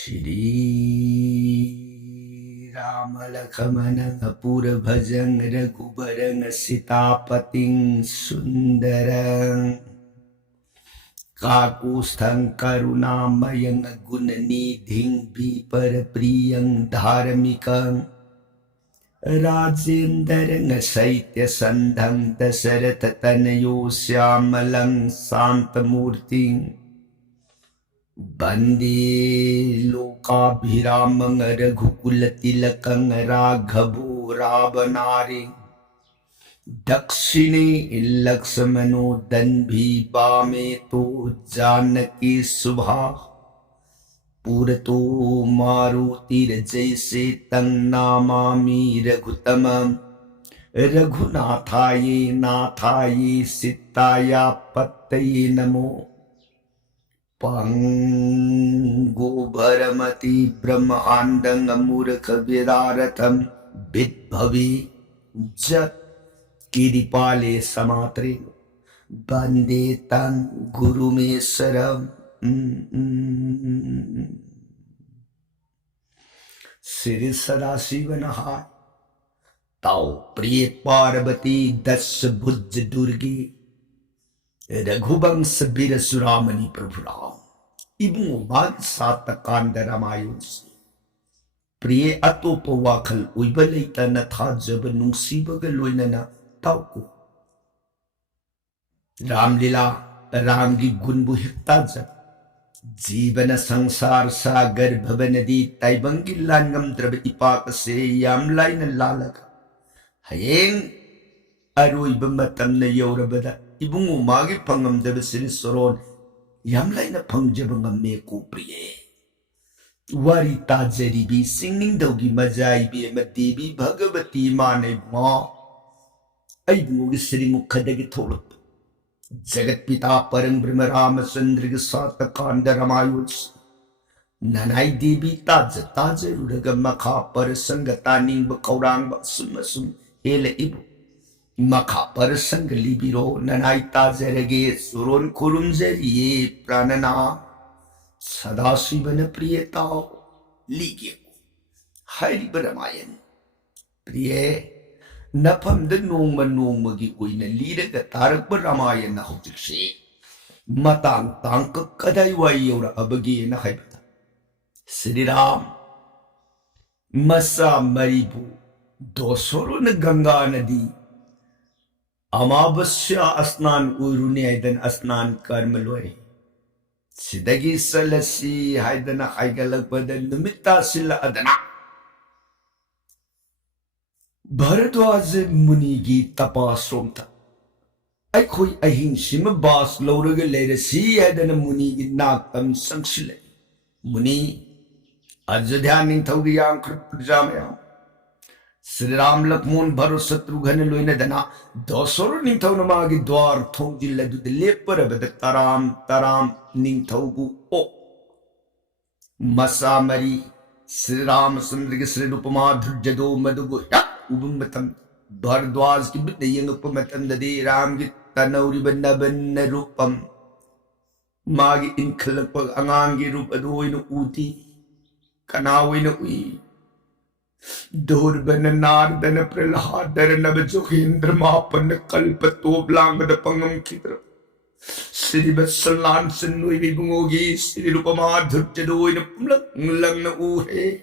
Shri Rama Lakshmana Pura Bhajang Raghubarang Sitapating Sundarang Kakusthang Karunamayang Gunanidhing Viparpriyang Dharmikang Rajendarang Saitya Sandhang Dasaratatanayo Syamalang Santamurting Bande Lokabhiramang Raghukulattilakang Raghavu Ravanari Dakshine Lakshmano Danbhi Bame To Janaki Subha Purato Marutir Jaise Tang Namami Raghutamam Raghunathaye Nathaye Sitaya Pattaye Namo Pango Bharamati Brahmandang Amurkha Vedaratham Vidbhavi Jat Kiripale Samatre Bande Tang Guru Me Saram Sri Sadasivanahai Tau Priya Parvati Das Bhujja Durgi Raghubang Sabira Suramani Prabhuram Ibung Umad Satakanda Ramayus Priye Atopa Wakal Uibalita Natha Jaba Nungsibaga Loinana Tauko Ram Lila Ramgi Gunbu Hiktaja Jivana Sangsar Sagar Bhavanadi Taibangi Langam Draba Ipakase Yamlaina Lalaga Hayeng Arui Bamatam na Yorabada Ibung umagi pangamdaba sini soron Yamlaina pangjabanga meko priye Wari tajaribi singing dogi majaibi madibi Bhagavati mane ma Ay bungi siri mukhadagi tholap Jagat pita parang brahma Ramachandra sata kanda ramayus Nanay debi taja ruraga makha parasangataning bakaurang baksumasum hele ibu Makha parasang libiro nanay tajarage suron kurumjariye pranana Sadasivana priyatao ligye Hari Baramayan Priye Napamda nongma nongmagi uina liraga tarakba Ramayan na hujikshi Matang tangka kadayaway yora abagi na haibata Sri Ram Masa maribu Dosoro na Ganga nadi Amavasya asnan urune aidan asnan karmaloi Sidagi salasi haidana haigalagpada numita sila adana Bharadwaj munigi tapasomta Aikhoy ahin sima bas lauraga leirasi haidana munigi naktam sangsilay Muni Ajodhya ningthaugi yangkar prajamayam Sri Ram Lakshman Bharat Shatrughan Loina Dana Dosoro Ningthau Namagi Dwar Thongji Ladu de Leparabada Taram Ningthaugu O Masamari Sri Ram Sundrigi Sri Rupama Dhurjado Madugu Yak Ubumbatam Bhardwaj Ki Bidda Yangupumatam Dadi Ram Ki Tanauri Bandabanna Rupam Magi Inkalakpag Angangi Rupadoino Uti Kanawino Ui Durbana Nardana Pralhadara Navajohendra Mapan Kalpato Blangada Pangam Kitra Sri Vasalan Sanui Bungogi Sri Rupama Dhurjado in a Langna Uhe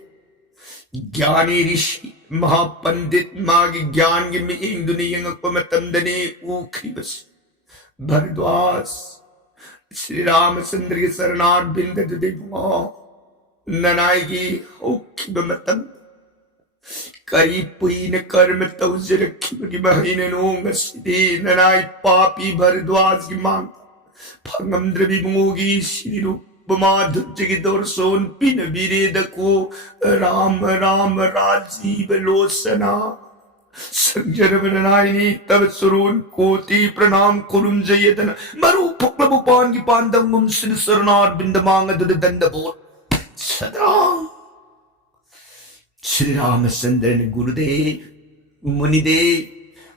Gyani Rishi Mahapandit Magi Gyan Gimi Induni Yangapamatandane Ukribas Bharadwas Sri Ramachandra Saranad Binda Devma Nanaigi Okibamatam Kay puin karma tawzirak Magi mahina nung asidi Nanay papi Bharadwaj Gimang Pangamdrabi bungogi Siniru Bamadhujagidor son Pinabireda ko Ram Rajiv Losana Sanjaravanayani Tavasuron Koti Pranam Kurum Jayatana Maru Puklabupan Gipandang Mumsin Sarnar Bindamanga Dudandabot Sadam Sri Ramachandra Gurudev Munidev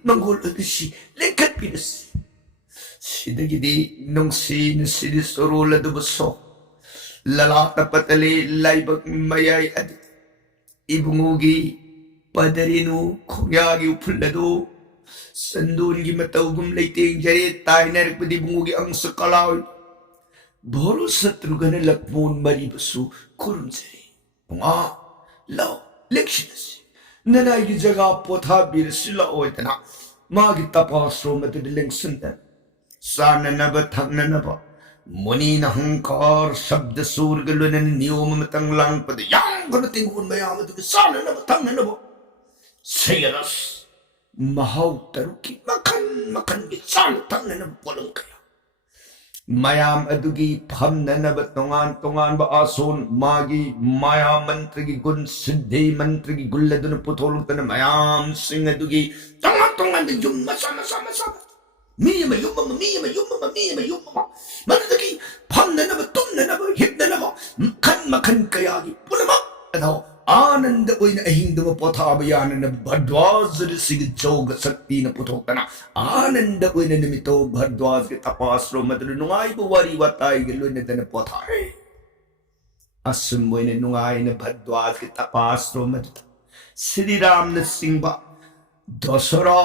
Mangol Agashi Lekat Pinas Sidagidi nung sin Sidi Sorola Dubaso lalata patali laibak mayay at ibungugi padarinu khuyagi upulado sandulgi matawgum layting jari tayo narikpadi bungugi ang sakalaw boro satrugana lakmon maribasu kurum jari bunga law lections nanay gi jaga potha bir sila oitana magi tapasro matudileng sundan sana naba thakna naba muni na hangkar shabda surgalunan niyom matang lang pada yang gana tingun mayam adu sana naba thakna naba sayaras mahau taruki makan makan gi sana thakna naba polong kaya mayam adugi phamna naba tongan ba ason magi maya mantra gi gun siddhi mantra gi gulladuna putholuk tana mayam sing adugi tongan de yum sama miyama yumma manadagi phamna naba tumna naba hipna naba makan kaya gi pulama ado आनंद ओइन अहिंदम पोथाबयान न भरद्वाज ऋषि जोग शक्ति न पुथोकना आनंद ओइन निमितो भरद्वाज के तपासरो mother नुआई बवारी वताई के लोने दन पोथाए assume ओइन नुआई न भरद्वाज के तपासरो मदर श्री राम न सिंबा दशरा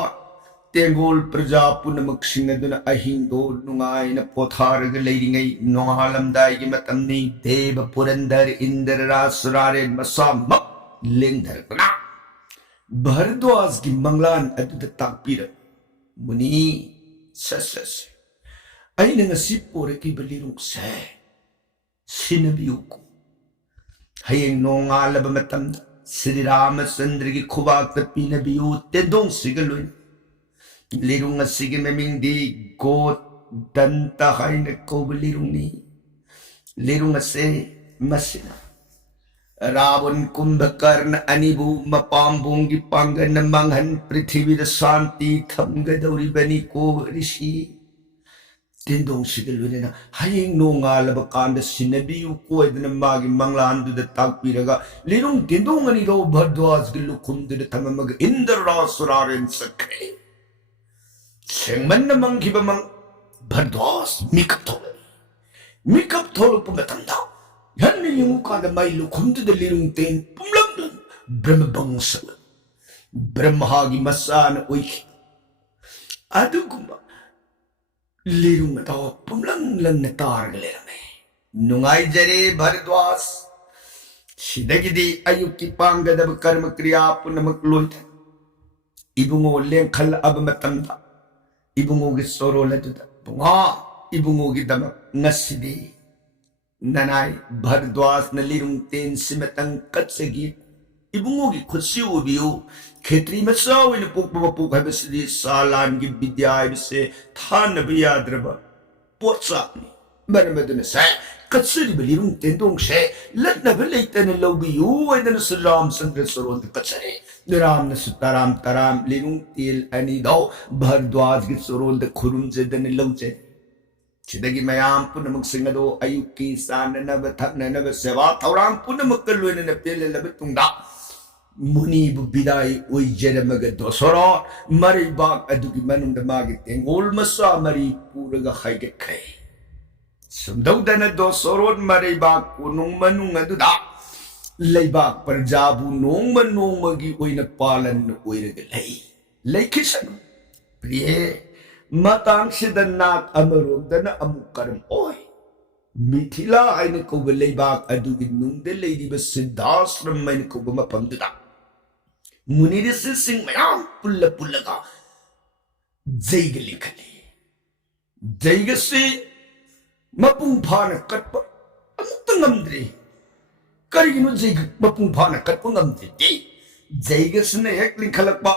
तेंगोल प्रजा पुनमक सिंगदुन अहिंदो नुआई न पोथार के लेरिंगई नोहालमदाई के मतमनी देव पुरंदर इंद्र रासुरारे मसाम लेंधर कना भरद्वाज की मंगलान अदुद ताकपीर मुनि ससस अइन ngasi pore ki belirung se sinabiu ko hayeng nongalaba matam Sri Ramachandra ki khubak ta pinabiu tedong sigaloi lirung asigi meming di got danta haina ko belirung ni lirung ase masina Ravan Kumbhakarna अनिबु मपाम्बोंगी Pangan मंगन पृथ्वी शांति थमगदौरी बनी को ऋषि तेंदों सिगलुनेना हयेंग नोंगालब कांद सिनबियु कोयदन मागी मंगलांदुद ताकपीरगा लिरुंग तेंदों अनिरो भरद्वाज गिल्लु खुंदुद थममग इंद्र रासुरारेन सखे सेंगमन मंगिब मंग Bharadwaj मिकप थोलप मतंदा Yan yung kada may lukum to the lirung ten pumlang Brahma bangsa Brahmahagi masana uiki Adu kumba lirung mataw pumlang lang natar galerame Nungay jare Bharadwas Sidagidi ayuki panga da karma kriya po na magluit Ibungo leng kala abamatanda Ibungo gisoro latuda Bunga ibungo gidama ngasidi Nanay Bharadwas na lirung ten simetang katsagi ibungogi kutsiu biu khetri masawi na pukpapapuk habasili salan gi bidya ibse thana biyadraba potsa ni banamaduna sa katsiri balirung ten dong se latna balaita na lawbiyu ay na sa Ramachandra saron na katsari Ram na sutaram taram lirung til ani daw Bharadwas gi saron na kurumjada na lawjad Sidagi mayam puna magsingado ayuki sana na batak na nabaseva taurang puna magkaluan na napila labitong da muni bubiday uy jera magadosoro maribak adugi manong damagit ang ulmasa maripuraga haygit kay sumdaw da na dosoron maribak unong manong aduda laybak parjabu nong manong magi uy nagpalan na uy regalay lay kisan priye matang sidanat amarom dana amukaram oy mithila ay na ko balaybak adugin nung delay di ba sidas ramay na ko ba mapamduda muniri sing mayam pula ka jayga likali jayga si mapungpa na katpa amuk tangamdri karigino jayga mapungpa na katpa ngamdri jayga si na hek linkhalakpa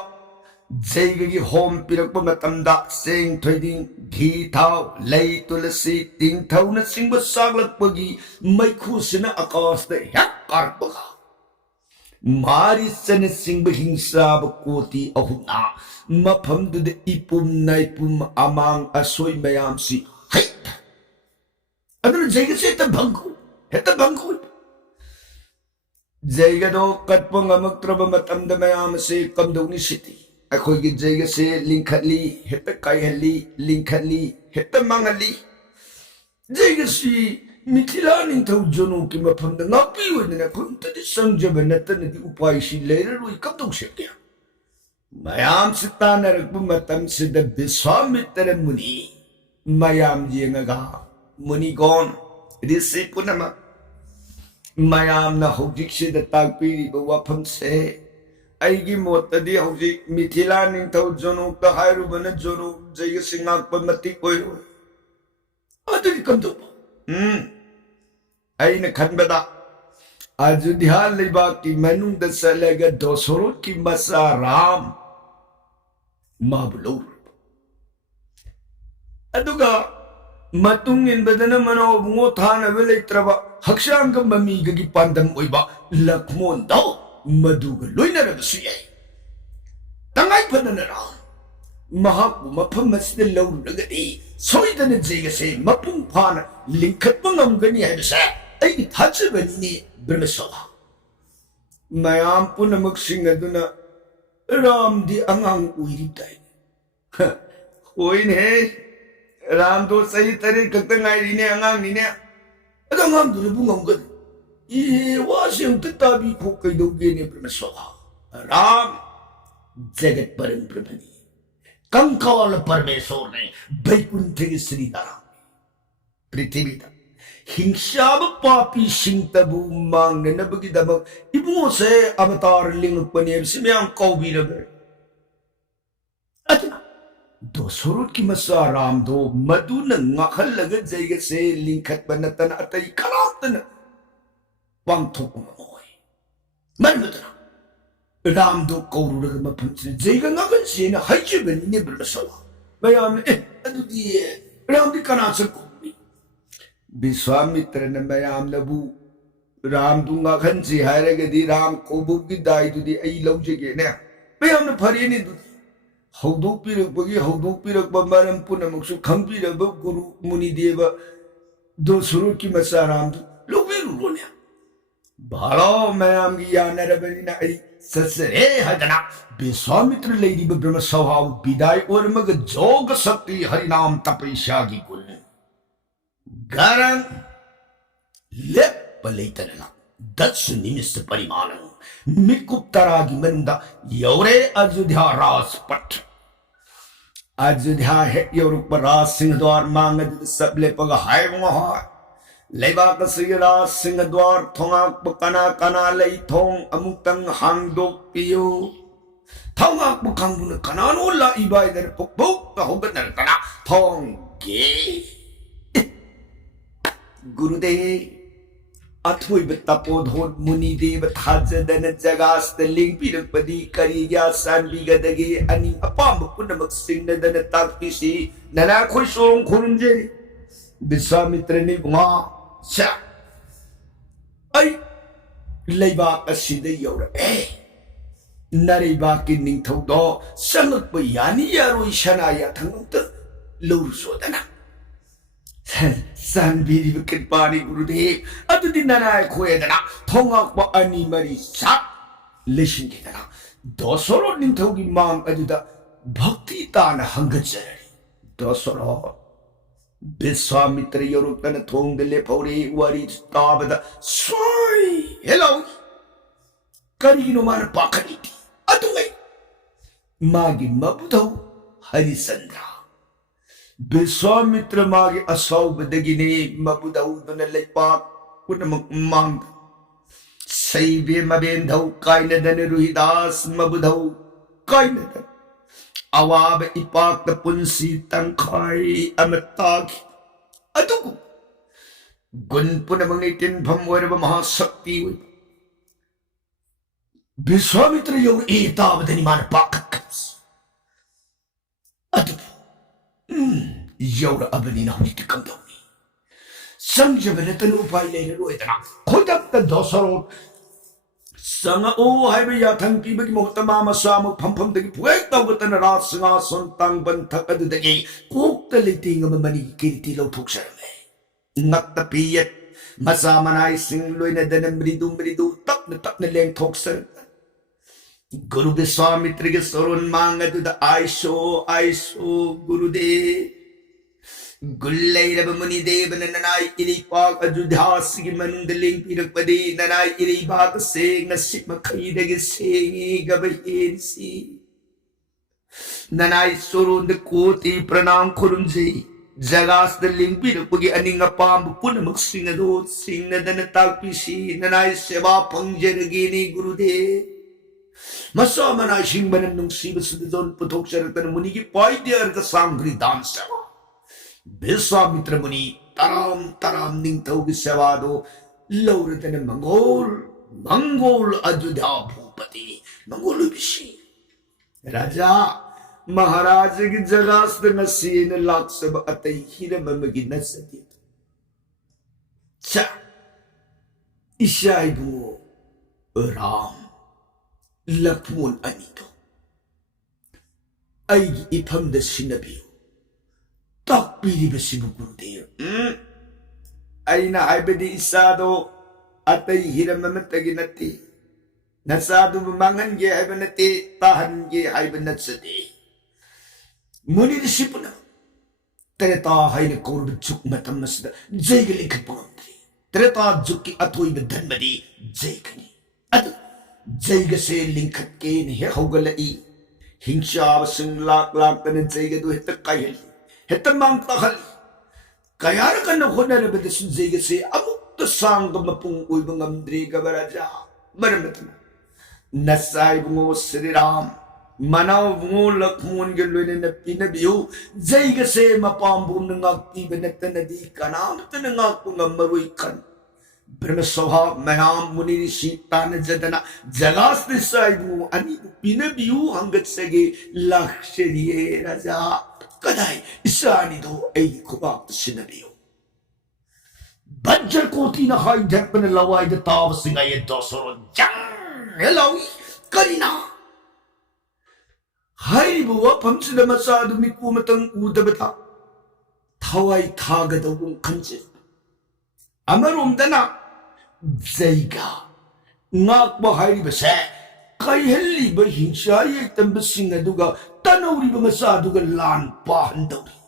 Jaygagi home pirakpa matamda sing trading ghi thao lay tulasi ting thao na singba saglakpagi may khusina akas da yak karpaga mari san singba hingsa bakoti ahuna maphamdu de ipum naipum amang asoy mayam si hait adana jayga se ta bangku heta bangku jayga do katpang amaktraba matamda mayam se kamdong ni city Ako'y jayga se lingkali heta kayali lingkali heta mangali jayga si Mithila निंथौ जोनो की मफम the ngakpi oidna khumtadi sangjaba natanadi upai si leiraroi kapdong sekya mayam sitanarakpu matam sida Biswamitra muni mayam yengaga muni gon risi punama mayam na hojik sida takpiriba wafam se aigi motadi hojik mithila ningthau jono ka hairubana jono jaiga singakpa matik oiro aduri kamdo aina khanbada Ayodhya लेबा की मनुंग दसलेगा दोसरों की मसा राम माबलो अदुगा मतुंग इन बदन मनो बुंगो थान अवेले त्रबा हक्षांग mummy गगी पांदम ओइबा Lakshman दो मधुग लोइनर बसुये तंगाई फदन राम महाकु मफम मस्ते लौरगदी सोइदन जेगसे मपुंग फान लिंखत्प ngамगनी हैबसे ऐ थाचबनी ब्रह्मसभा मयाम पुनमक सिंह अदुना राम दी अंगांग उइरी ताई होइन है राम दो सही तरे कतंग आईने अंगांग नीने अंगांग दुने बुंगम ये वासे उतताबी को कैदोगे ने ब्रह्मसभा राम जगत परम प्रभनि कंकाल परमेश्वर ने वैकुंठ के श्री नारायण पृथ्वी दा हिंसाब पापी सिंतबु मांगनबगी दबक इबुंगो से अवतार लिंगपने सिम्यां कौबीरबे अतना दोसरुत की मसा राम दो मधुन ngakhallaga jaiga se लिंखत बनतन अतई कलातन पांथोक मोय मनबदना राम दो कौरुरग मफम से जaiga ngakhan se na haijibani ne ब्रह्मसभा मयाम अदुदी Ram दी कना से विश्वामित्र ने मयाम नबु राम दूंगा खंसी हायरगदी राम कोबुगी दाइदुदी ऐ लौजगे ने मयाम न फरेने दुदी हौदोपिरक मरम पुनमक्सु खंपिरब गुरु मुनि देव दोसरो की मसा राम दु लोबिरु लोने भालो मयाम की यानरबनिना ऐ ससरे हदना विश्वामित्र लेदीब ब्रह्म स्वभाव विदाई और मग जोग शक्ति हरिनाम तपस्या की गुण Garang lep palitanana datsu nimis parimanang mikuptaragi manda yore Ayodhya Rajpat Ayodhya है योरुप राज सिंह द्वार मांगद सबले पग हाय मोहा लेबा कसरी राज सिंह द्वार थोंगा पकना कना लई थोंग अमुक्तंग हांगदो पियो थोंगा पकांगुन कनानो ला इबाइदर पुक होगनर कना थोंग गे गुरुदेव अथोइब तपोधोर मुनिदेव थाजदन जगास्त लिंपिरपदी करिया सानबिगदगे अनि अपाम पुनमक सिंगदन ताकपिसी नना खोइ सोंग खुरुंजे विश्वामित्र ने बुआ सा ऐ लेबा असिदे यौरए नरेबा की निंथौदो संगप यानी यारोइ सनाया थंगत लौरुसोदना Sanbiri कृपानी गुरुदेव अदुदी ननाय खोयदना थोंगाक्पा अनि मरी सात लिसिंगेदना दोसरो निंथौगी मांग अदुदा भक्ति तान हंगजररी दोसरो विश्वामित्र योरुतन थोंगले फौरे वारी ताबदा सोई हेलो करिनो मान पाखनीति अदुंगै मागी मबुधौ हरिचंद्र विश्वामित्र मागे असौबदगिने मबुदौदन लेपाक पुनमक मांग सैबे मबेंधौ कायनदन रुहिदास मबुधौ कायनदन अवाब इपाक पुंसी तंखाई अमताखि अदुगु गुण पुनमंगे तिनभम वरब महाशक्ति विश्वामित्र योर एतावदनि मान पाककस अदुगु यौर अबनी ना हुई कंदोनी संजबने तनु उपाय लेने रोइदना खुदक त दोसरो संग ओ हाइबे याथंग पीबगी मोहतमा मसाम फमफम दगी पुएक तवतन राज सिंहासन तंग बंथक अदुदगी कोक्त लेतिंग ममनी कीर्ति लौथोक्सरमे नक्त पियत मसा मनाई सिंह लोइने दन मृदु तपन लेंथोक्सर गुरु विश्वामित्र के सरोन मांग अदुद iso Gurudev Gulay muni devan nanay iripak ajudas gi manundaling pinagpadi nanay iribak sing nasip makaidag sing gabayin si nanay surun de koti pranam kurunji jagas de ling pinagpagi aning apam puna magsing ado sing na danatag pisi nanay seba pangjaragini gurude masa manay sing banan nung sibasudon putok syaratan muni ki paidyar ka sangri dansa Visamitra Muni taram taram ning tau ki sewa do lauratana Mongol Ajodhya Bhupati Mongol Bishi Raja Maharaj ki jagas de nasin laksab atai hiramamagi nasati cha Ishai bu Ram Lakmun anito ai ipam da sinabiyo Tak pilih bersibuk gurudev. Aina haibadi isado atay hiram mamatagi nati. Nasado mamangan ge haibanati tahan ge haibanati. Muni disipuna. Tereta haine korb juk matam masda jaygali kapamri. Tereta juki atoi bedan madi jaygani. Adu jayga se linkat ke ne hogalai. Hinsha basing lak tane jayga do heta kayali. Heta mang takal. Kaya ka na ko na nabada sunzay kasi amok to sang mapung uy bang amdri ka baraja. Maramat na. Nasay bungo Sri Ram. Manaw bungo lakmun galoy na pinabiyo. Zay kasi mapambum ng aktiba na tanadi ka na. Tanang ako nga maroy kan. Bermasoha mayam muni sita na jadana. Jagas na say bungo. Ani pinabiyo hanggat sagi lakshariye raja. Kaday, isa nito ay kubak sinabiyo. Badjar ko tinahaydak panalaway na tawas nga yung dosoro. Diyang! Hello! Karina! Hay buwa pamsila masado mi kumatang udabata. Taway taga daw kong kansit. Amarom dana. Zayga. Ngakba hay ba sa? Kay hali ba hinsayay tambasing na duga. Tanaw rin ba masado ka lan pahan daw rin.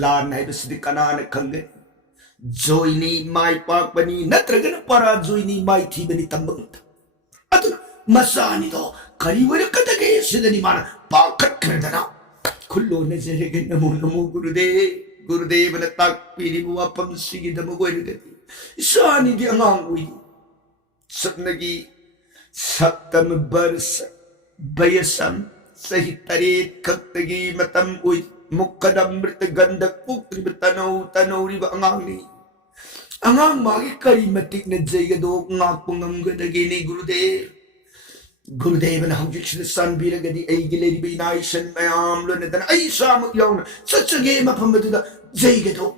Lan ay basta di kananak hanggang. Joy ni may pagpani natraga na para joy ni may tiba ni tambang. At masaan ito, kariwa na katagay sila ni mana pakat karda na. Kulo na saragan na mo gurude. Gurude ba na tagpili mo apam sige na mo gawin na gati. Saan hindi ang angoy. Sak nagi sakta mabarsa bayasam. Sahitarit kaktagi matam uy mukadam bertegandak putri bertanaw riba angali. Angang magi karimatik na jayga do ngakong ang gadagini Gurudev. Gurudev na hawjik sila sanbira gadi ay gilay riba inaisan mayam lo na dana ay isa magyaw na satsagay mapamado da jayga do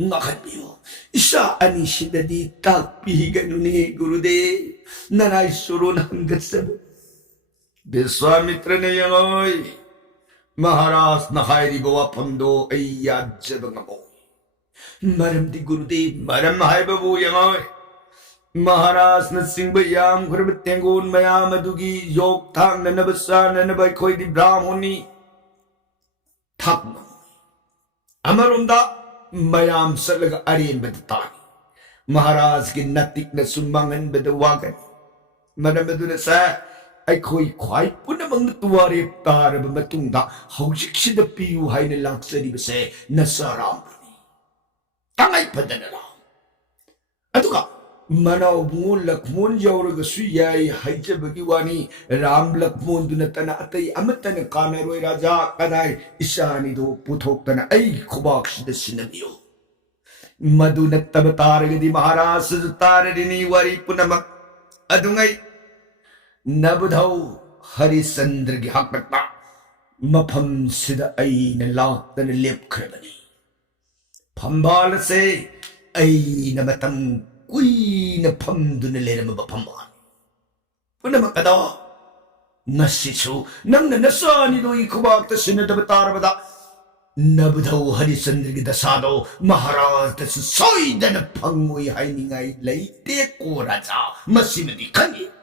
ngakat biyo. Isa anisida di takpihigan ni Gurudev nanay suro na hanggat sabo. Visamitra na yangoy, Maharaj na kay bawa pando ay yadja bang amoy. Maram di Gurudev, maram hay babu yangoy. Maharaj na singbayam, kurabatengun mayam adugi, yok tang na nabasa na nabay koy di brahmoni. Tak namoy. Amarunda, mayam salaga arin badatani. Maharaj ginatik na sumangan badawagan. Maram na sa ay ko'y kway po namang natuwarip tara ba matungda hawsik sida piyuhay na lang sa libase na saram ni. Tangay pa na lang. Ato ka, manaw bungo lakmon yawraga suyay hayja bagiwani ram lakmon dunatana atay amatan ng kanaroy raja kanay isa nito putok na ay kubak sida sinabiyo. Madunat tabatara di Maharaj sa tara diniwari po naman. Ato ngay, Nabudhaw Harisandra ki haknak na mapam sida ay nalak na nalip krabani. Pambala se ay namatang kuy na pam dunalera mabapamban. Puna makadaw nasiso nang nanasa nito ikubak ta sinadabatara bada. Nabudhaw Harisandra ki dasado Maharaj ta susoy na napangmoy hay ningay laite ko raja masimadi kani.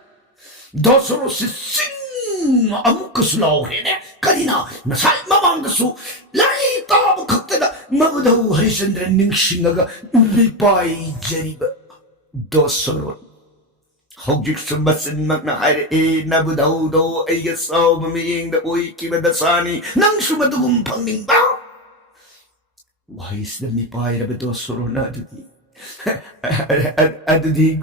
Dosoro si sing amuk kesulaurin karina nasay mamang kesu lai tabu kaktada 마부다우 하리산드라 닝싱아가 미빠이자리바 도서론 혹직수 마슨막나 하이레 나부다우도 아이가 싸움을 미행다 오이키바다 사니 낭수마두금 방밍바 와이스다 미빠이라바 도서론 아두디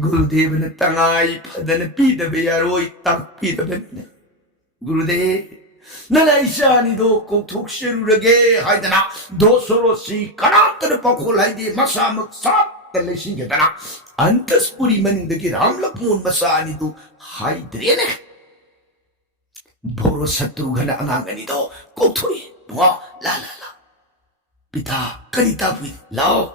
구루데브는 땅아이 파다는 피다베야로이 땅 피다베네 구루데 나라이샤니도 꼭톡시루르게 하이다나 도서로시 까라뜨르 빠콜라이디 마사먹사 달래신게다나 안타스뿌리 만드기 람락문 마사니도 하이드레네 보로 사투가나 앙앙아니도 꼭토이 뭐 라라라 비타 까리타부이 라오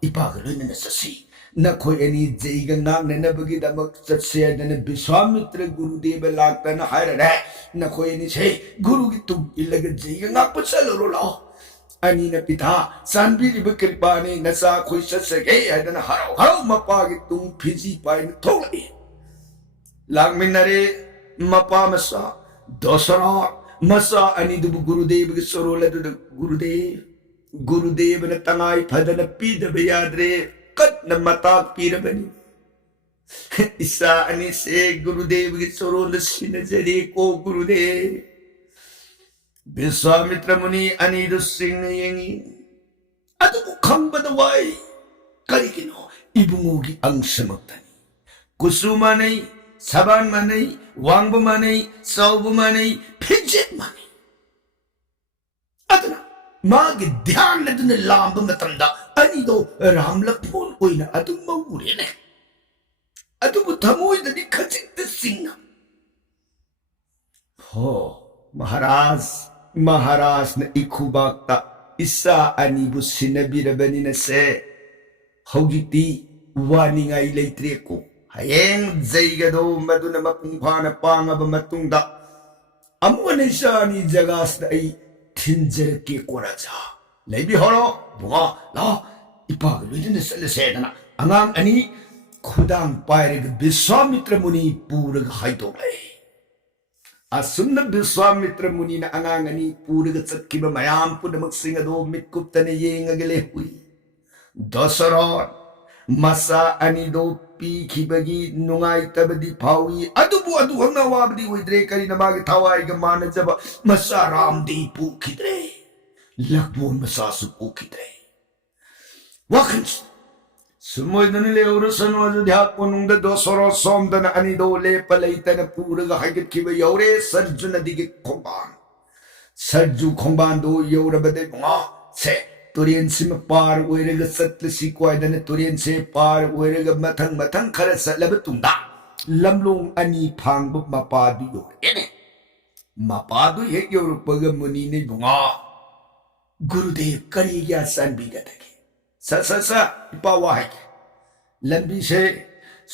이파그르는 사시 नखोई any जेगा नाग ने नबगी दमक सत्से दने विश्वामित्र गुरुदेव लागतन higher रे नखोई any छे गुरु की तुम इलग जेगा नाग पछलो लो अनि न पिता सांबीरि कृपा ने नसा खोई सत्सगे हदन हरो हरो मपा की तुम फिजी पाइन थोलई लागमिनरे मपा मसा दोसरा मसा अनि दुब गुरुदेव के सरोले गुरुदेव ने तंगाई फदन पीद बेयाद्रे कत्न मताक पीरबनी इसा अनि से गुरुदेव की सरोल सिनजरी को गुरुदेव विश्वामित्र मुनि अनिरु सिंह यंगी अदुबु खंबद वाई करिगिनो इबुंगोगी अंशमक्तनी कुसुमानै सबानमानै वांबमानै सौबमानै फिजेतमानै अदना मागी ध्यान लदुने लांब मतंदा अनिदो रामलक्ष्मण ओइना अदुम मौरेने अदुबु थमोइददि खजित सिंह हो महाराज ने इखुबाक्ता इसा अनिबु सिनबिरबनिना से हौजिति वानिंगाई लेत्रेको हयेंग जैगदो मदुना मपुंफाना पांगब मतुंगदा अमुने शानी जगासदा आई थिंजरके कोराजा लेबी हरो बुआ ला इपाग लुजन सेदना अंगांग अनि खुदांग पायरग विश्वामित्र मुनि पूरग हाइदोले असुन्न विश्वामित्र मुनि ना अंगांग अनि पूरग चक्किब मयाम पुनमक सिंगदो मिटकुप्तने येंगगले हुई दशरथ मसा अनि दो पीखिबगी नुंगाई तबदी फावी अदुबु अदु हंगना वाबदी ओइद्रे करिना मागे थावाइग मानजब मसा रामदी पुखिद्रे लखमोन मसासु पुखिद्रे वखन सुमोइदन लेउरसन अयोध्या कोनुंग दोसरो सोमदन अनिदो लेपलैतन पूरग हाइगतखिब यौरे सरजु नदिगे खोंबान सरजु खोंबान दो यौरबदे मा से तुरियन सिम पार ओइरग सत्लसि क्वाइदन तुरियन से पार ओइरग मथंग मथंग खर सलब तुंदा लमलोंग अनि फांगब मपादु योरेने मपादु हे योरपग मुनि ने बुंगा गुरुदेव करिया संबिगदगे स इपावा है लंबी से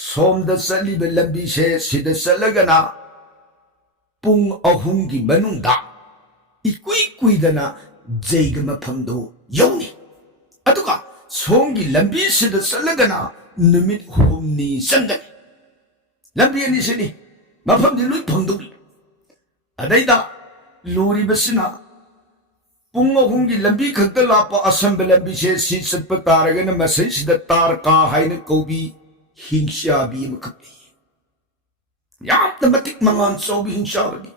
सोमद सलीब लंबी से सिद सलगना पुंग अहुम की मनुंदा इकुई कुइदना जैग मफमदो यौनी अदुगा सोंगी लंबी सिद सलगना नुमित हुमनी संगनी लंबी अनि सिनी मफमदि लुई फंदोगी अदैदा लोरी बसना पुंग अहुमगी लंबी खक्त लाप असंब लंबी से सी सत्प तारगन मसई सिद तार का हाइन कौबी हिंसाबी मखपली याम मतिक मंगान सौबी हिंसाबी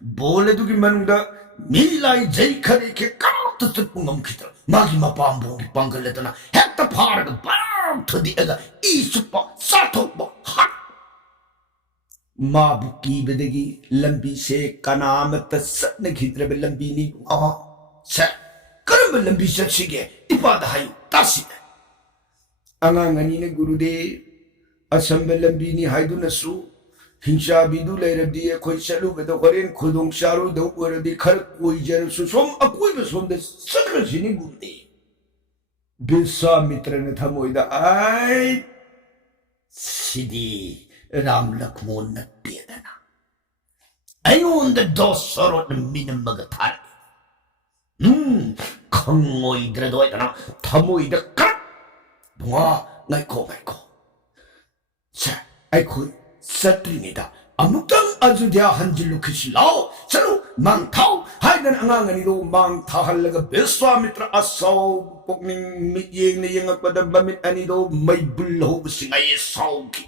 बोले दुगी मनुंदा मिलाई जई खरे के कात तपुंगम खितर मागी मपाम बोंगी पंगलेतना हेक्ता फारग बाम थदी एगा ई सुपा साथोपा हट माबु की बदगी लंबी से कनामत सत्न खितर लंबी नी आ से करम लंबी सत्सिगे इपाद हाई तासी अंगांगनी ने गुरुदेव असंब लंबी नी हाइदु नसु हिंसा बिदु लेरबदी अखोय चलुबदो होरेन खुदों चारु दो ओरदी खर कोई जरसु सोम अकोय बसोम दे सकरसिनी गुरुदेव विश्वामित्र ने थमोइदा आई सिदी राम लक्ष्मण नत्तेदना अयोन द दोसरो मिनमग थार खंगोइद्रदोइदना थमोइदा कर बुआ नाइको 자 아이코 सत्रिनेदा अमुक्तंग अयोध्या हंजिलु खिसलाओ चलो मांगथाओ हाय हाइदन अंगांग अनिदो मांग थाहल्लगा विश्वामित्र असौ पुकनिंग मियेंग यंगपद बमित अनिदो मैबुल होबसिंगाय सौकी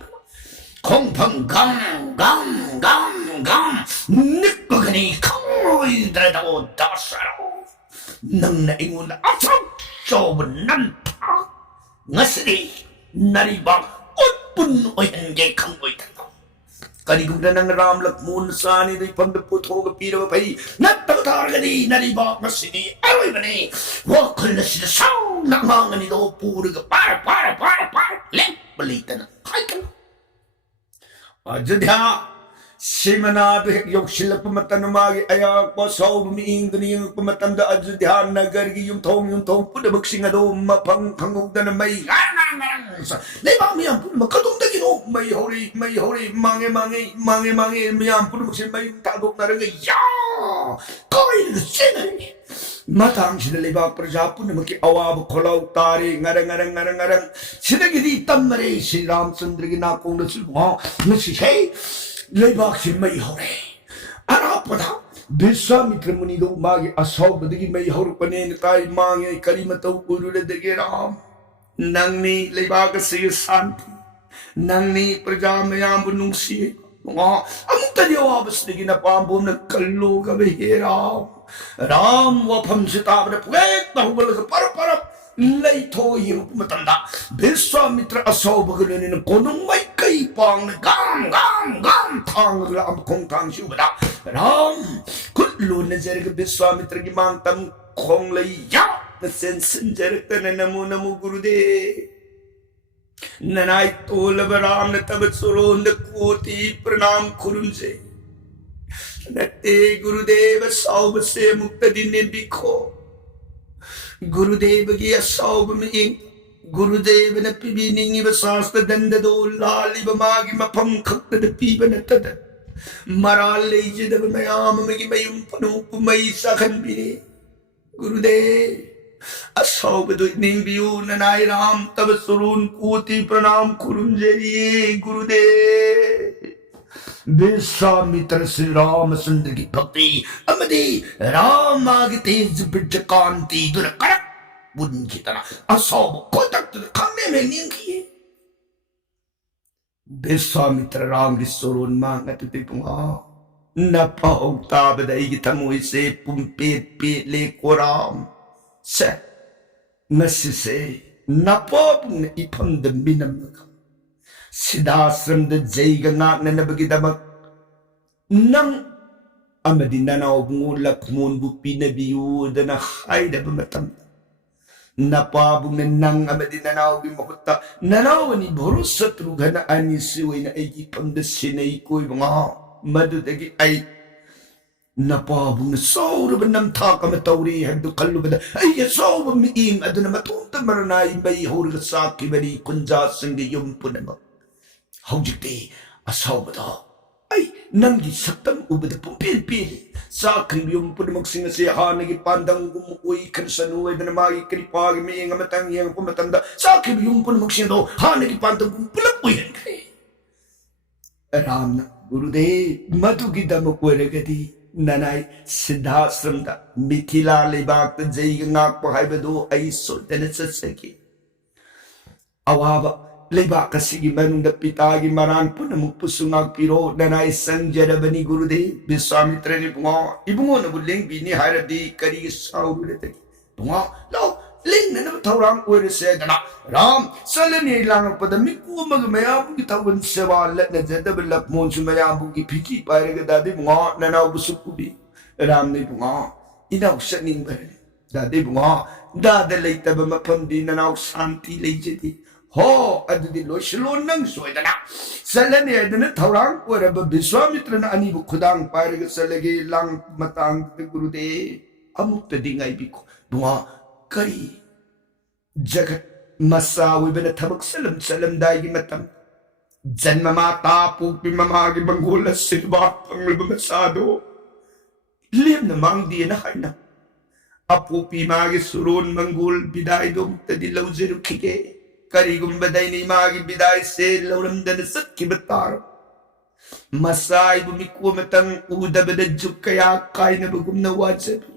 खोंफंग गम गम गम गम निक्कगनी खोइद्रदो दासरो नंगना इंगुंदा असौ चौब नंथा ngasi nariba utpun oyange khangoi करिगुंडा नंग राम लक्ष्मण सानी दे पंड पुथोग पीरव भई नत्त तारगनी नरिबा मसिनी अरोय बने वो खुलसिद साउ नंगांगनी दो पूरग पार ले बलितन हाइकन अयोध्या सिमनाद योगशिलप मतन मागे अया पसौब मिंग दुनियं पमतम द अयोध्या नगर की युमथोंग पुदबक सिंह दो मफंग खंगुदन मई लेबा मियां मकदुंग दगिनो मई होरी मांगे मियां पुदबक सिंह मई तादोक नरगे या कोई सेननी matang sida leibak praja punamaki awab kholau tare ngarang sidagidi tamare Sri Ramchandra gi nakong da silwa nasi hey leibak si mai hore arapada Viswamitra muni do magi asaw badagi mai hor panen tai mange kalimatau urule dege ram nangni leibak si santi nangni praja mayam bunungsi amukta diwabas digi na pambom na kallo ka behera Ram वफम Sitab ने पुएक बहुबल के पर लई थो ये मतंदा विश्वामित्र असौ बगलने ने कोनुंग मई कई पांग गाम थांग लाम खोंग थांग शिवदा राम कुल्लू नजर के विश्वामित्र की मांग तम खोंग लई या नसेन संजर तने नमो गुरुदेव ननाई तोलब राम ने तब सुरो न कोटि प्रणाम खुरुन से नते गुरुदेव सौब से मुक्त दिन दिखो गुरुदेव की सौब में गुरुदेव ने पिबी निंगी बसास्त दंड दो लाली बमागी मफम खक्त द पीबन तद मराल ले जदब मयाम में की मयुम पनुप मई सखन बिरे गुरुदेव असौब दो निंबियो ननाय राम तब सुरून कोटि प्रणाम कुरुंजरिए गुरुदेव विश्वामित्र श्री रामचंद्र की भक्ति अमदी राम आगे तेज बिरज कांति दुर करक बुन की तरह असौब को तक खाने में नहीं किए विश्वामित्र राम की सोरोन मांगत पिपुआ न पाउता बदाई की तमोई से पुंपे ले कोराम से नसी से न पाप न इफम द मिनम सिदाश्रम द जैग नाकनबगिदमक नंग अमदि ननाव बुंगो लक्ष्मण बु पिनबियु दना हाइदब मतम नपा बुंग नंग अमदि ननाव बि महुत्ता ननावनि भोरु शत्रु घन अनि सिवैना एगी फंद सिनै कोइ बंगा मदुदगी आई नपा बुंग सौरब नमथा कम तौरी हदु खल्लुबद आई सौब मिंग अदन मतोंत मरनाई बई होरग साकी बरी कुंजा संग युम पुनम हौजिते असौबदा आई नंगी सत्तम उबद पुपेल पेल साखरियम पुनमक सिंह से हानगी पांदंग गुम ओई खरसनु वेदन मागी कृपागी मेंग मतंग यंग पुमतंदा साखरियम पुनमक सिंह दो हानगी पांदंग गुम पुलप ओयन राम गुरुदेव मधुगी दम कोरगदी ननाई सिद्धाश्रम दा मिथिला लेबाक जैग नाक हाइबदो आई सोदन ससकी अवाब लेबाक सिगी मनुंग पितागी मरान पुनमुक पुसुंगा पिरो ननाई संजरबनी गुरुदेव विश्वामित्र ने बुआ इबुंगो न बुलेंग बिनी हारदी करी साउरते बुआ लो लिंग न थौराम ओर से दना राम सलनी लांग पदमी को मग मया बुगी थवन सेवा लत जदब लक्ष्मण सु मया बुगी फिकी पारेग दादी बुआ ननाव बुसुकुबी राम ने बुआ इनाव सनिंग बरे दादी बुआ दादा लेतब मफम दी ननाव शांति लेजदी हो अदुदी लोशलो नंग सोयदना सलने अदन थौरांग ओरब विश्वामित्र न अनिबु खुदांग पारेग सलगे लांग मतांग गुरुदेव अमुक्त दिंगाई बिको बुआ करी जगत मसा विबन थबक सलम दाई मतम जन्म माता पुपी ममा की बंगोल सिरबा पंगलब मसादो लेम न मांग दिए न हाइना अपुपी मागे सुरोन मंगोल बिदाई दो मुक्तदी लौजरु खिगे करी गुम्बदाई नी मागी बिदाई से लौरम दन सत्की बतारो Masay bumikuha matang udabada juk kaya kay na bagum na wajabi.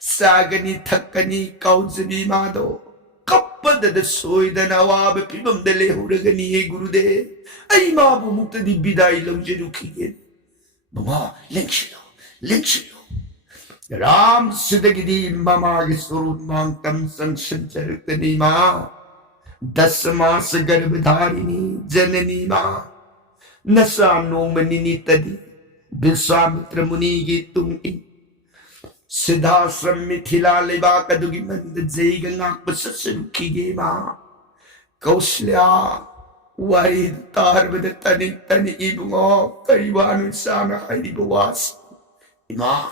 Sagani thakani kaujabi mado. Kappada da soy da nawab pibam dale huragani e gurude. Ay mabu mukta di biday lau jerukigin. Mga lengshilo. Ram sidagidi mamagi surut mang tamsan shancharitani ma. Dasma sagarbadharini janani ma. Nasa nung maninitadi Biswamitra muni gi tungi Siddhasram mithila liba kadugi manda jaiga ngak basasaruki ge ma Kauslya warid tarbada tani ibungo karibanu sana haribawas Ima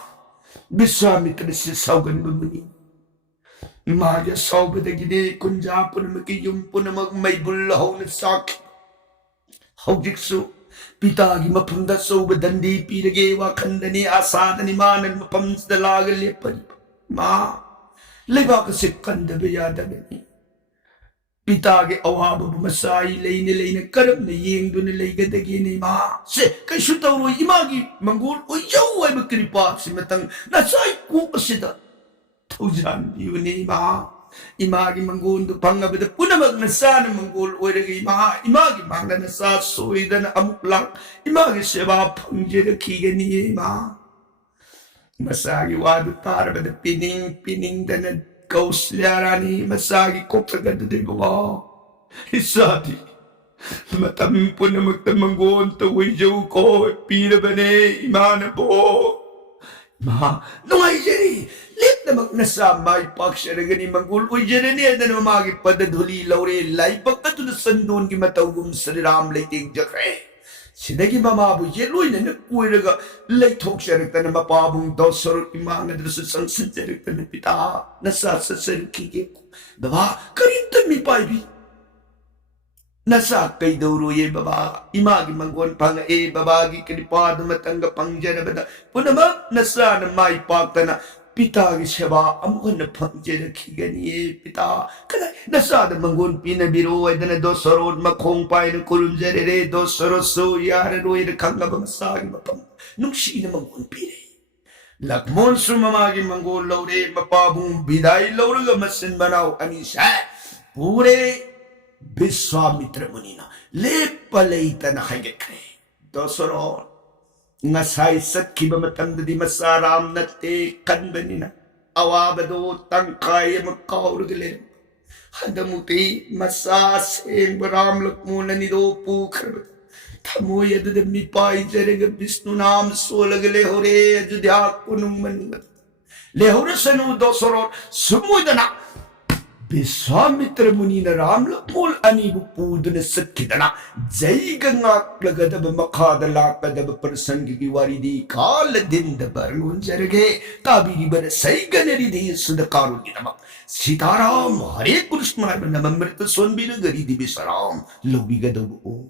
Biswamitra si saugan bumuni Maja saubada gine kunjapun makiyumpun may bullahaw na sakit Haujiksu Pitagi mapunda soba dandi pirage wakandani asadani manan mapamsda lagal lepari ma leba kasi kanda bayadagani Pitagi awaba bumasai leine karab na yeng dun leigadagini ma se kaishu tawro imagi manggul uyaw ay magkripa si matang nasay ko kasida Taujan yuni ma Imagi manggundu pangabida punamag nasana manggul oiragi imagi mangda nasa soida na amuklang imagi seba pangjeda kigani ma Masagi wadu tarabada pining dana kausliarani masagi kopagada de bawa Isati matampo na magtamanggon taway jaw ko pinabane imana po Ma nungay jeri Lit na magnasambay paksaragani manggul Uy jarani na namagi padadhuli laure Lai pagkatu na sandun ki matawgum sariram laiting jakre Sidagi mamabu yeloy na nakuiraga Lai tok saragta na mapabong dosarot imanga Drasa sang sanjaragta na pita Nasasasarikigin ko Baba karintan mi paibi Nasa kay dauro ye baba imagi manggon panga e babagi kanipado matangga pangjana bada punama nasa na may pagta na pitagi seba amukan na pangjana kigani e pita kada nasa na manggon pinabiro ay dana dosarod makong pay ng kulumjere dosarod so yara roy na kanga bamasagi mapam nung siya na manggon pire lakmon sumamagi manggon laure mapabong biday laure gamasin manaw anisa pure Biswamitra munina lepalaita na haygakre Dosoro Ngasay sat kiba matanda di masaram na te kanbanina Awabado tangkaya magkaurugalim Hadamuti masasing baramlak muna ni dopu karbat Tamoy adadami pay jaraga Vishnu naam solagale hore ajudyak punung manumat Lehura sanu dosoro sumuida na Biswamitra muni na ramlakmol anibu pudo na sakidana Jaiga ngak lagadaba makadalakadaba parsangigiwari di kaladinda barangun jarage Tabiri bara saiga naridi sudakarun ginamak Sitaram Hare Krishna namamrita sonbina gari di bisaram Lobigadabu